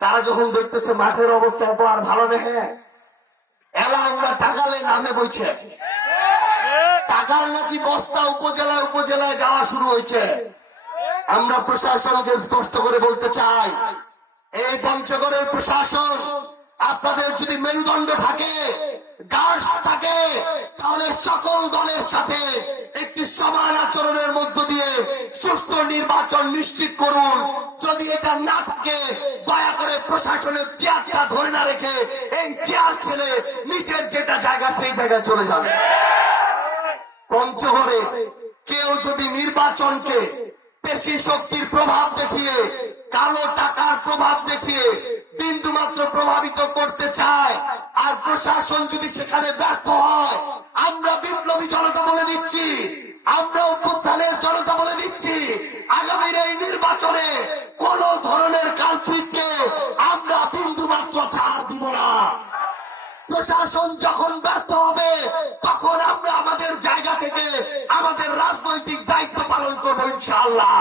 তারা যখন দেখতেছে মাঠের অবস্থা এত আর ভালো নেহে এলা আমরা টাকালে নামে বইছে। টাকার নাকি বস্তা উপজেলায় উপজেলায় যাওয়া শুরু হয়েছে। আমরা প্রশাসনকে স্পষ্ট করে বলতে চাই, এই পঞ্চগড়ের প্রশাসন আপনাদের যদি মেরুদণ্ড থাকে গার্ডস থাকে, তাহলে সকল দলের সাথে একটি সমান আচরণের মধ্য দিয়ে সুষ্ঠু নির্বাচন নিশ্চিত করুন। যদি এটা না থাকে প্রশাসনের চেয়ারটা ধরে না রেখে এই চেয়ার ছেলে নিজের যেটা জায়গা সেই জায়গায় চলে যাবে। পঞ্চগড়ে কেউ যদি নির্বাচনকে পেশি শক্তির প্রভাব দেখিয়ে, কালো টাকার প্রভাব দেখিয়ে বিন্দু মাত্র প্রভাবিত করতে চায়, আর প্রশাসন যদি সেখানে ব্যর্থ হয়, আমরা বিপ্লবী জনতা বলে দিচ্ছি আমরা প্রশাসন যখন ব্যর্থ হবে, তখন আমরা আমাদের জায়গা থেকে আমাদের রাজনৈতিক দায়িত্ব পালন করব ইনশাআল্লাহ।